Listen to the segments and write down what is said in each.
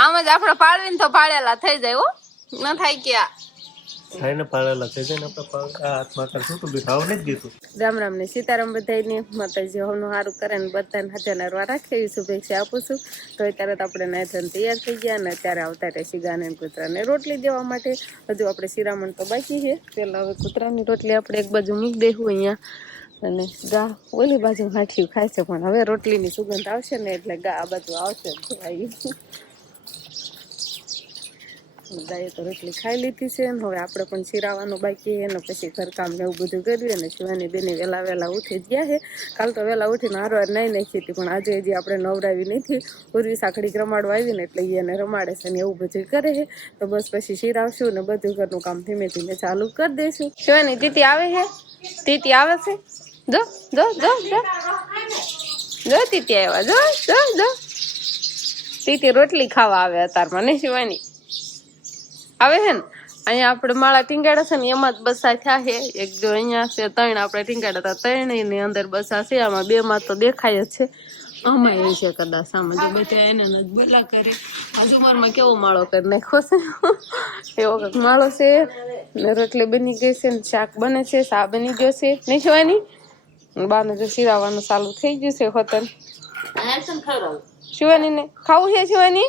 આમ જ આપણે પાડવીને તો પાડેલા થઈ જાય હો. ન થાય કે આ. ખાઈને પાડેલા થઈ જાય ને આપણે હાથમાં કાંઈ છૂટું બી ખાવા નથી દીધું રામ રામ ને સીતારામ બધાને માતાજી હોનું સારું કરે ને બધાને હાજર નરવા રાખે એવી શુભેચ્છા આપું છું. તો અત્યારે આપણે નાયથન તૈયાર થઈ ગયા અને અત્યારે આવતા રહે ગાને કૂતરાને રોટલી દેવા માટે. હજુ આપણે શિરામણ તો બાકી છે. પેલા હવે કૂતરાની રોટલી આપણે એક બાજુ મૂકી દેવું અહીંયા. અને ગા ઓલી બાજુ હાંખ્યું ખાય છે પણ હવે રોટલીની સુગંધ આવશે ને એટલે ગા આ બાજુ આવશે જ ભાઈ ગાયે તો રોટલી ખાઈ લીધી છે ને હવે આપણે પણ શીરાવાનું બાકી છે ને પછી ઘરકામ ને એવું બધું કર્યું અને શિવાની બેને વહેલા વહેલા ઉઠી ગયા છે. કાલ તો વહેલા ઉઠીને હારવાર હાર નહીં નાખી હતી, પણ આજે હજી આપણે નવરાવી નથી. પૂર્વી સાંકડી રમાડવા આવી ને એટલે એને રમાડે છે ને એવું બધું કરે છે. તો બસ પછી શિરાવશું ને બધું ઘરનું કામ ધીમે ધીમે ચાલુ કરી દઈશું શિવાની દીદી આવે છે? દીદી આવે છે? જો જો જો જો. જો દીદી આવ્યા. જો જો જો. તીતી રોટલી ખાવા આવે અત્યારમાં, નહીં શિવાની? આવે છે ને? અહીંયા આપણે માળા ટીંગાડા છે ને એમાં જ બસા થયા છે. એક જો અહીંયા છે ત્રણ આપણે ટીંગાડા હતા. ત્રણની અંદર બસા છે આમાં બે માં તો દેખાય જ છે. આમાં એ છે કદાચ આમાં જો બધા એને જ બોલા કરે. આજુબાજુમાં કેવો માળો કરી નાખ્યો છે? એવો કંઈક માળો છે. ને રોટલી બની ગઈ છે ને શાક બને છે સા બની ગયો છે. નહીં શિવાની બાને જો સિરાવાનું ચાલુ થઈ ગયું છે હોતન શિવાની ને ખાવું છે શિવાની?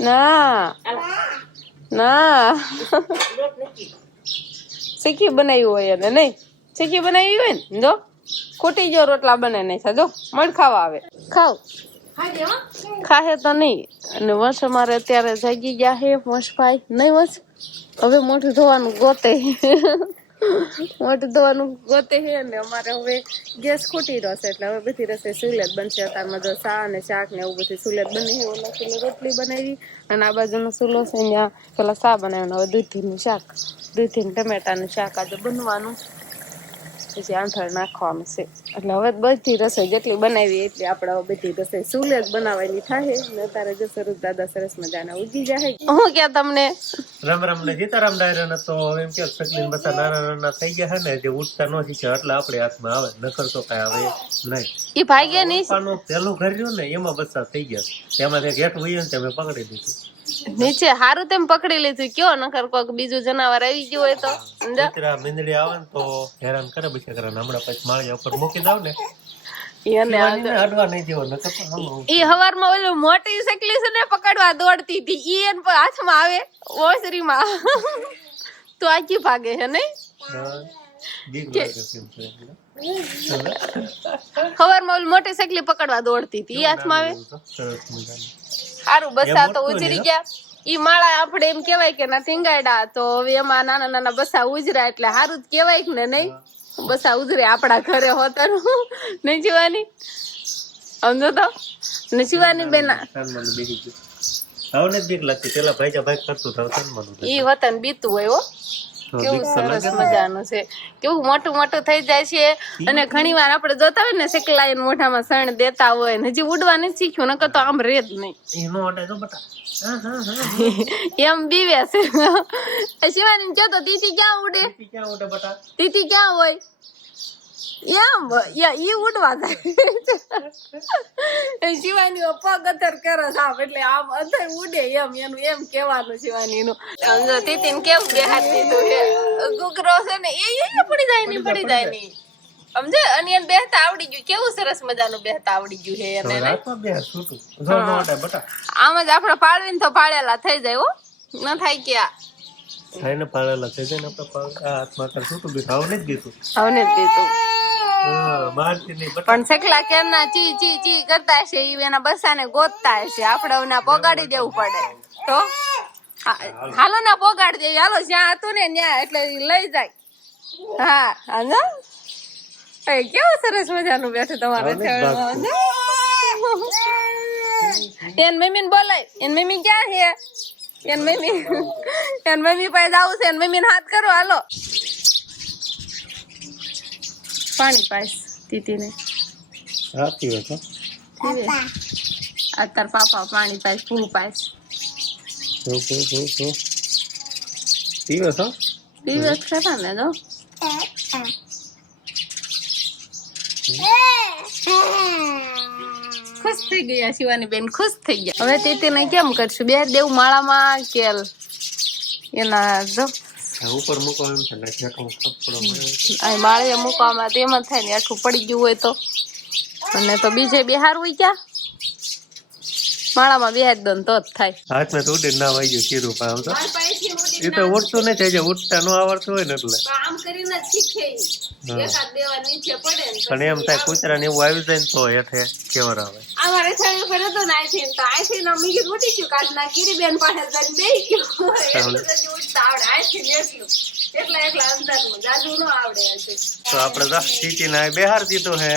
ના. ના. શીખી બનાવી હોય એને, નહીં? શીખી બનાવી હોય ને? જો. ખોટી જો રોટલા બને નહીં જો, મળ ખાવા આવે. ખાવ. ખાહે તો નહીં. અને વંશ અમારે અત્યારે જાગી ગયા હે, વંશભાઈ. નહીં વંશ? હવે મોઢું ધોવાનું ગોતે. મોઢું ધોવાનું ગોતે છે અને અમારે હવે ગેસ ખૂટી રહ્યો છે એટલે હવે બધી રસોઈ સુલેત બનશે. અત્યારમાં જો શા અને શાક ને એવું બધું સુલેત બની ઓલા ચૂલે રોટલી બનાવી અને આ બાજુનો ચૂલો છે ત્યાં પેલા ચા બનાવ્યો હવે દૂધીનું શાક, દૂધીનું ટમેટાનું શાક આજે બનવાનું. પછી આંઠળ નાખવાનું છે. એટલે હવે બધી રસોઈ જેટલી બનાવી એટલી આપણે હવે બધી રસોઈ સુલે જ બનાવવાની થાય. ને તારે જો સરસ દાદા સરસ મજાના ઉગી જાય હું ક્યાં તમને? રામ રામ ને સીતારામ ડાયરા તો હવે એમ કે સકલીન બધા નાના નાના થઈ ગયા છે ને જે ઉઠતા ન શીખ્યા એટલે આપણે હાથમાં આવે. નકર તો કાંઈ આવે નહીં. એ ભાગ્ય નહીં? પેલું ઘર રહ્યું ને એમાં બચ્ચા થઈ ગયા. એમાં તે ઘેટ વહી ને તમે પકડી દીધું. નીચે હારું તેમ પકડી લીધું. કયો? નકર કોઈક બીજું જનાવર આવી ગયું હોય તો? કૂતરા મીંદડી આવે ને તો હેરાન કરે કરે. હમણાં પછી માળિયા ઉપર મૂકી દઉં ને ઈ હવારમાં ઓલું મોટી સકલી છે ને પકડવા દોડતી હતી. ઈ એને હાથમાં આવે ઓસરીમાં. તો આખી ભાગે છે નહીં. હવારમાં ઓલી મોટી સકલી પકડવા દોડતી હતી. ઈ હાથમાં આવે? સારું બસા તો ઉજરી ગયા. ઈ માળા આપણે એમ કેવાય કે ના થીંગાડા તો હવે એમાં નાના નાના બસા ઉજરા એટલે સારું જ કેવાય કે ને નહીં? બસા ઉજરે આપણા ઘરે હોતર નહીં જીવાની? સમજો તો? ને જીવાની બેના બીક લાગતી પેલા ભાઈ ભાઈ કરતું બીતું હોય હો. કેવું સરસ મજાનું છે. કેવું મોટું મોટું થઈ જાય છે. અને ઘણી વાર આપણે જોતા હોય ને શેકલાઈ મોઢામાં સણ દેતા હોય ને હજી ઉડવા નથી શીખ્યું નકર તો આમ રે જ નહીં એનો. એમ બીવે છે. શિવાની જો તો તીતી ક્યાં ઉડે? તીતી ક્યાં હોય? એમ? યા ઈ ઉડવા જાય. શિવાની પગ અથર કરે સાપ એટલે આમ અથર ઉડે એમ એનું એમ કેવાનું શિવાની નું સમજો તીતી ને કેવું બેહાર દીધું છે? ગુગરો છે ને એ એ પડી જાય નહીં પડી જાય નહીં સમજે? અને એને બેહતા આવડી ગયું. કેવું સરસ મજાનું બેહતા આવડી ગયું છે એને તો જો આમ જ આપણે પાડવીને તો પાડેલા થઈ જાય હો. ન થાય કે આ ખાઈને પાડેલા થઈ જાય ને આપણે હાથમાં કાંઈ છૂટું બી ખાવા નથી દીધું હવે જ હા, બટા પણ સકલા કેરના ચી ચી ચી કરતા હશે ઈ એના બસાને ગોતતા હશે. આપણે એના પોગાડી દેવું પડે. તો? હાલો ના પોગાડી દે હાલો જ્યાં હતું ને ત્યાં એટલે લઈ જાય. હા હાલો. એ કેવું સરસ મજાનું બેઠું તમારે એન મમ્મી ને બોલાય. એન મમ્મી ક્યાં છે? એન મમ્મી એન મમ્મી પાસે આવું છે. એન મમ્મી હાથ કરો. હાલો. પાણી પાઈશ દીદીને. રાતી હોય તો અત્યારે પાપા પાણી પાઈશ ભૂ પાઈશ. જો, જો. પીવે છો પીવે ખરા ને તો. ખુશ થઈ ગયા શિવાની બેન ખુશ થઈ ગયા. હવે તીતીને કેમ કરશું? બે દેવ માળામાં કેલ. એના જો. ઉપર મૂકવાનું છે, ને હેઠું કપડો મળે માળીએ મૂકવામાં તેમ જ થાય ને, આખું પડી ગયું હોય તો. અને તો બીજે બિહાર હોય ક્યાં? માળામાં દો ને તો જ થાય. હાથ તો ઉડી ના વાગ્યું કીધું પણ આમ તો. એ તો ઉડતું નહીં થાય જે ઉડતા ન આવડતું હોય ને એટલે. આમ કરીને શીખે એકાદ બે નીચે પડે પણ એમ થાય કૂતરા ને એવું આવી જાય ને તો હેઠે કેવર આવે. અમારે છાયો ફેર હતું ને આઈથી તો આઈથી ના મીગી ઉડી ગયું. ના કીરી બેન પાસે જઈને બેહી ગયું. એટલું જ આવડે. આઈથી ને એટલું. એટલા એકલા અંતરમાં જાજુ ન આવડે છે તો આપણે તો સીટી ના બેહાર દીધું હે.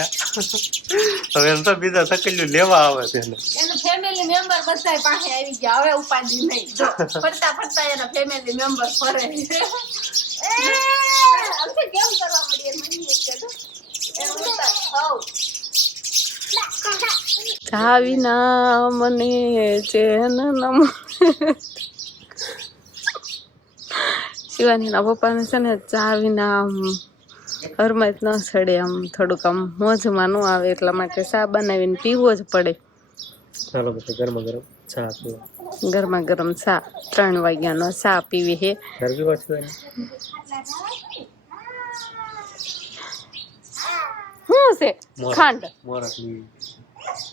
હવે તો બીજા સકલ્યું લેવા આવે છે એને. એનું ફેમિલી મેમ્બર બધા પાસે આવી ગયા. હવે ઉપાડી નહીં. જો ફરતા ફરતા એના ફેમિલી મેમ્બર ફરે. કેમ કરવા મને કહેતો. એમ. ચા વિના મને ચેન નમ શિવાનીના પપ્પાને છે ને ચા વિના હરમત ન સડે આમ થોડુંક આમ મોજમાં ન આવે એટલા માટે ચા બનાવીને પીવો જ પડે. ચાલો પછી ગરમા ગરમ ચા પીવો. ગરમા ગરમ ચા ત્રણ વાગ્યાનો ચા પીવી હે. શું છે ખાંડ. મોરસ.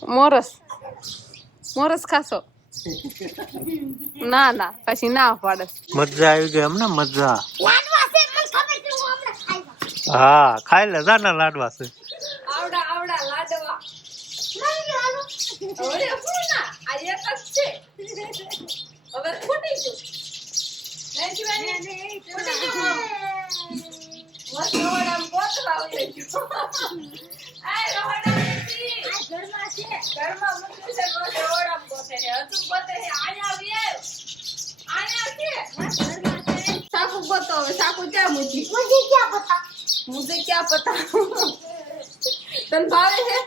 મોરસ. મોરસ ખાશો. ના ના પછી ના પાડે. મજા આવી ગઈ હમણાં મજા. હા ખાઈ લે ના લાડવા છે. આવડા આવડા લાડવા. હવે ગયું. સાકુ ગોતો હવે સાકુ ક્યાં મૂકી મુજે ક્યાં પતા મુજે ક્યાં પતા તને ભાવે હે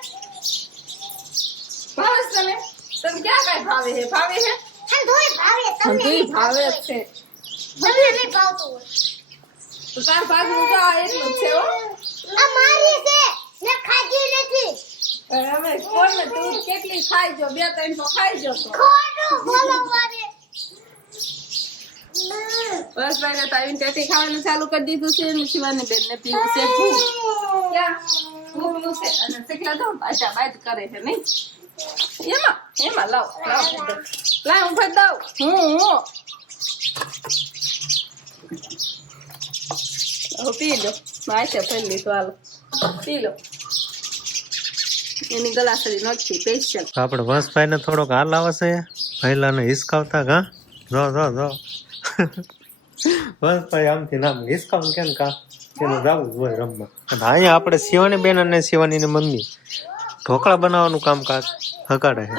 ભાવે તને તને ક્યાં કઈ ભાવે હે ભાવે હે ધોઈ ભાવે તમને ભાવે છે મને નહીં ભાવતું તો તાર ભાગ મુકા એટલું છે હો આ મારી છે જ છે હો હવે અમે તું કેટલી ખાઈ જો બે ત્રણ તો ખાઈ જો તો. બસ ભાઈ તો આવીને ટેટી ખાવાનું ચાલુ કરી દીધું છે. ને શિવાની બેન ને પીવું છે ભૂખ. ક્યાં? ભૂખનું છે. અને શીખલા તો પાછા બાદ કરે છે નહીં? એમાં એમાં લાવ લાવ. લાવ હું ભર દઉં હું હું. પી લો. માથે લીધું હાલો. પી લો. એની ગલાસરી નથી સ્પેશિયલ આપણે વંશભાઈ ને થોડોક હાલ આવે છે પહેલા ને હિસકાવતા કા? જો જો જો. વંશભાઈ આમથી નામ હિસકાવ કેમ કા? તેનું જવું જ હોય રમવા. અને અહીંયા આપણે શિવાની બેન અને શિવાની ની મમ્મી. ઢોકળા બનાવવાનું કામકાજ હકાડે છે.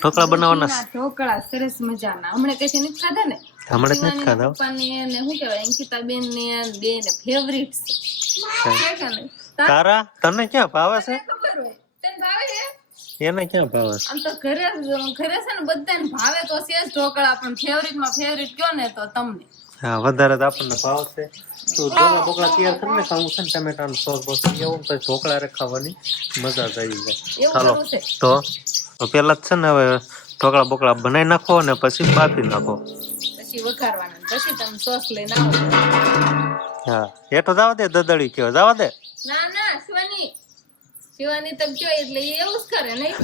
ઢોકળા. બનાવવાના ઢોકળા સરસ મજાના. હમણાં કઈ નથી ખાધા ને? હમણાં જ નથી ખાધા પપ્પાની અને શું કહેવાય અંકિતા બેન ને બે ફેવરિટ છે. છે કે નહીં? તારે? તને ક્યાં ભાવે છે? તને ભાવે છે? એને ક્યાં ભાવે આમ તો ઘરે ઘરે છે ને બધાને ભાવે તો છે જ ઢોકળા પણ ફેવરિટમાં ફેવરિટ કયો ને તો તમને? હા વધારે તો આપણને ભાવ છે. તું ઢોકળા બોકળા તૈયાર કરીને ખાવું છે ને ટમેટાનું સોસ બોસ. એવું તો ઢોકળા રે ખાવાની મજા જ આવી જાય. ચાલો તો તો પેલા જ છે ને હવે ઢોકળા બોકળા બનાવી નાખો ને પછી બાફી નાખો. પછી વઘારવાના પછી તમે સોસ લઈને આવો. હા હેઠો જવા દે દદડી કયો જવા દે. શિવાની તમ કયો એટલે એ એવું જ કરે નહીં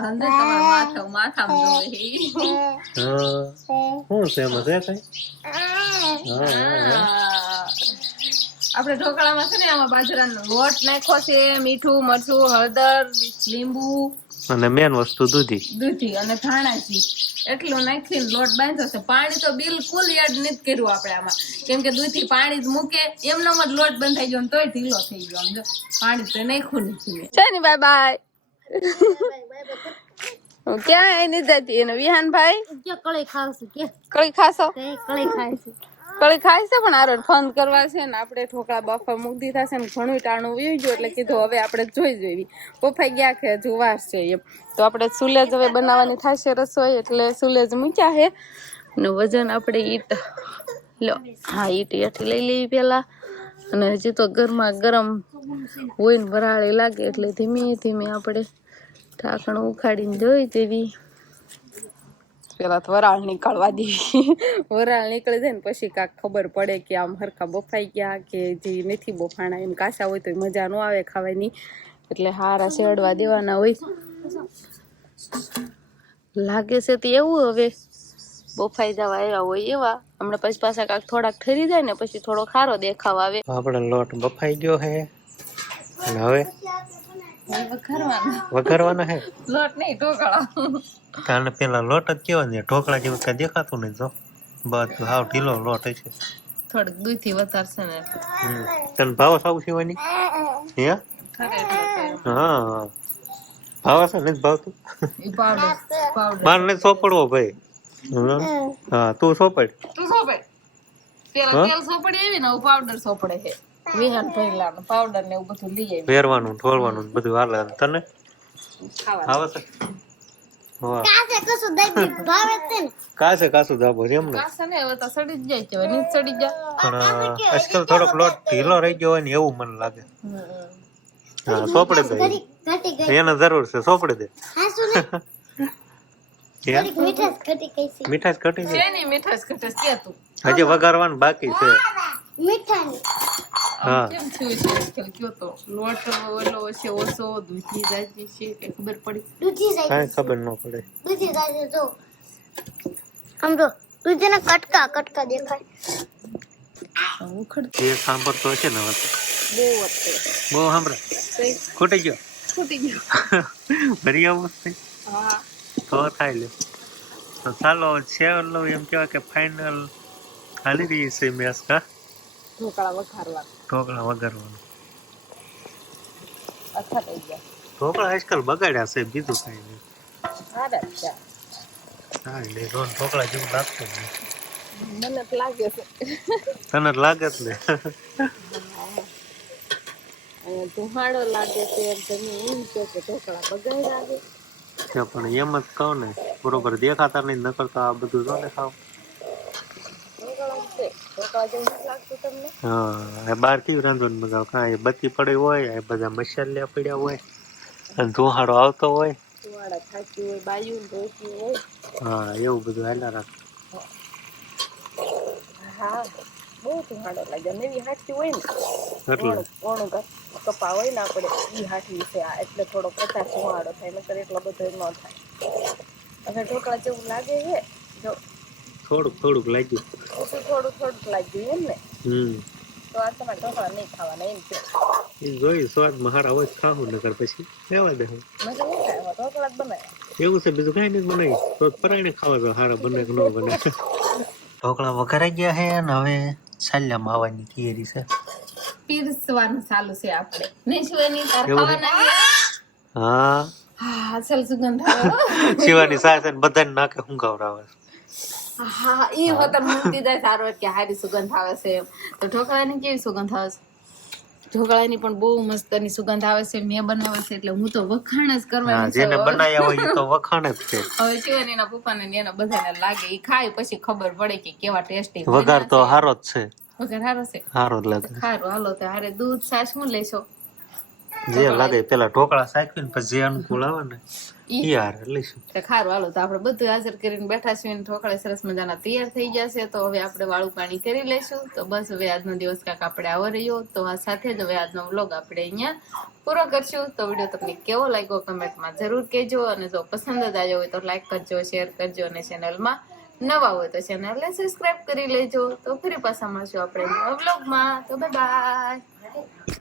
અંદર તમારા માથા માથામાં જોવે ઈ. હા. છે એમાં છે? કઈ આપણે ઢોકળામાં છે ને આમાં બાજરાનો લોટ નાખ્યો છે મીઠું મરચું હળદર લીંબુ. અને મેન વસ્તુ દૂધી. દૂધી અને ધાણાજી એટલું નાખીને લોટ બાંધ્યો છે. પાણી તો બિલકુલ એડ નથી કર્યું આપણે આમાં. કેમ કે દૂધી પાણી જ મૂકે એમનો જ લોટ બંધાઈ ગયો તોય ઢીલો થઈ ગયો આમ પાણી તો નાખ્યું નથી ચાની બાય બાય. ક્યાં એની જતી. ભાઈ વિહાનભાઈ? કળી ખાવશું? કે કળી ખાશો? કળી ખાઈશું? કળી ખાય છે પણ આરો ફોન કરવા છે ને આપણે ઠોકળા બાફા મૂકી દીધા છે ને ઘણું ટાણું વયું ગયું એટલે કીધું હવે આપણે જોઈ જોઈ. પપ્પા ગયા કે હજુ વાર છે એમ. તો આપણે સુલેજ હવે બનાવવાની થશે રસોઈ એટલે સુલેજ મૂક્યા છે. ને વજન આપણે ઈટ લો હા ઈટ એથી લઈ લેવી પહેલાં. અને હજી તો ઘરમાં ગરમ હોય ને વરાળી લાગે એટલે ધીમે ધીમે આપણે ઢાંકણું ઉખાડીને જોઈ તેવી પેલા તો વરાળ નીકળવા દેવી. વરાળ નીકળી જાય ને પછી કાંક ખબર પડે કે આમ હરખા બફાઈ ગયા કે જે નથી બફાણા એમ કાચા હોય તો મજા ન આવે ખાવાની. એટલે હારા શેડવા દેવાના હોય. લાગે છે તો એવું હવે. બફાઈ જવા આવ્યા હોય એવા. હમણાં પછી પાછા કાંક થોડાક ઠરી જાય ને પછી થોડો ખારો દેખાવ આવે. આપણે લોટ બફાઈ ગયો હે. હવે? વઘારવાનો. હે? લોટ નહીં ઢોકળા. તાને પેલા લોટ જ કેવા છે ઢોકળા જેવું કઈ દેખાતું નહીં જો. બધું હાવ ઢીલો લોટ છે. થોડીક દૂધથી વધારશે ને. તને ભાવ સાવ સિવાની હે. હા. ભાવ છે ને ભાવતું? મારે નથી સોપડવો ભાઈ. હા તું સોપડ. તું સોપડ. તેલ સોપડી આવી ને પાવડર સોપડે છે. વિહાન પહેલાનું પાવડર ને એવું બધું લઈ આવી પહેરવાનું ઢોળવાનું બધું હાલે. તને? આવે છે? કાસે કશું દઈ ભાવે છે કાસે કાસું દાબો છે એમ ને કાસે ને હવે તો સડી જ જાય છે હવે નીચ સડી જાય. પણ આજકાલ થોડોક લોટ ઢીલો રહી ગયો હોય ને એવું મને લાગે. હા સોપડે દે. એને જરૂર છે સોપડે દે. મીઠાશ ઘટી ગઈ છે. મીઠાશ ઘટી છે? મીઠાશ ઘટે છે તું? હજી વઘારવાનું બાકી છે. મીઠાની. કેમ થયું છે? આજકાલ કયો તો લોટ ઓલો છે ઓછો દૂધી જાજી છે કે ખબર પડી? દૂધી જાય કાંઈ ખબર ન પડે. દૂધી જાય તો આમ તો દૂધીના કટકા કટકા દેખાય. ઉખડ જે સાંભળતો હશે ને હવે બહુ વધશે બહુ સાંભળે. કઈ? ગયો. ફૂટી ગયો. ભરી આવું હા. તો થાય લે તો ચાલો છેલ્લો એમ કહેવાય કે ફાઇનલ હાલી રહી છે મેચ કા ઢોકળા વઘારવા. ઢોકળા ગયા. ઢોકળા આજકાલ બગાડ્યા છે બીજું કઈ નહીં. હા એટલે ઢોકળા જેવું લાગતું નહીં મને લાગે છે. તને લાગે જ ને? ધુમાડો લાગે છે એમ તમે એમ કહો કે ઢોકળા બગાડ્યા છે. તો પણ એમ જ કહું ને બરોબર દેખાતા નહીં નકર તો આ બધું જો ને ખાવ ઢોકળા જ છે ઢોકળા જેવું નથી લાગતું તમને હા એ બહાર કેવી રાંધવાનું મગાવ કાંઈ બત્તી પડી હોય એ બધા મસાલા પડ્યા હોય અને ધુહાડો આવતો હોય. હા એવું બધું હાલ્યા રાખ. હા બહુ ધુમાડો લાગે. નવી હાથી હોય ને એટલે? ઓણું કપા હોય ને આપણે હાથી છે. એટલે થોડો પચાસ ધુમાડો થાય નકર એટલો બધો ન થાય. હવે ઢોકળા જેવું લાગે છે જો થોડુંક થોડુંક લાગ્યું. ઓછું થોડું થોડુંક લાગ્યું એમ ને? હમ. તો આ તમારે ઢોકળા નહીં ખાવાના એમ છે. એ જોઈ સ્વાદમાં હારા હોય તો ખાવું નકર પછી લેવા દે મેં તો નહીં ખાવા ઢોકળા જ બનાવ્યા એવું છે બીજું કાંઈ નહીં બનાવી તો પરાણે ખાવા તો હારા બને કે ન બને. ઢોકળા વઘારાઈ ગયા છે અને હવે સાલ્યામાં માવાની તૈયારી છે. પીરસવાનું ચાલુ છે આપણે. નહીં શું એની તાર એવું છે? ખાવાના હા. હા અસલ સુગંધ આવે. હો. શિવાની સાથે બધાને નાકે હુંગાવડાવે. હા ઈ હોતર મૂકી જાય સારો કે હારી સુગંધ આવે છે તો ઢોકળાની કેવી સુગંધ આવે છે? ઢોકળાની પણ બહુ મસ્તની સુગંધ આવે છે મેં બનાવે છે એટલે હું તો વખાણ જ કરવાની છું જેને બનાવ્યા હોય તો વખાણ જ છે. હવે શિવાની એના પપ્પાને ને એના બધાને લાગે એ ખાય પછી ખબર પડે કે કેવા ટેસ્ટી વઘાર તો હારો જ છે. વઘાર હારો છે? હારો લાગે. હારો હાલો તો હારે દૂધ છાશ હું લેશો જે લાગે પેલા ઢોકળા સાચવીને પછી જે અનુકૂળ આવે ને ઈ હાર લઈશું તો ખારું હાલો તો આપણે બધું હાજર કરીને બેઠા છીએ ઢોકળા સરસ મજાના તૈયાર થઈ જશે તો હવે આપણે વાળું પાણી કરી લઈશું. તો બસ હવે આજનો દિવસ કાંક આપણે આવો રહ્યો તો આ સાથે જ હવે આજનો વ્લોગ આપણે અહીંયા પૂરો કરશું. તો વીડિયો તમને કેવો લાગ્યો કમેન્ટમાં જરૂર કહેજો અને જો પસંદ જ આવ્યો હોય તો લાઈક કરજો શેર કરજો અને ચેનલમાં નવા હોય તો ચેનલને સબસ્ક્રાઈબ કરી લેજો. તો ફરી પાછા મળશું આપણે વ્લોગમાં. તો બાય બાય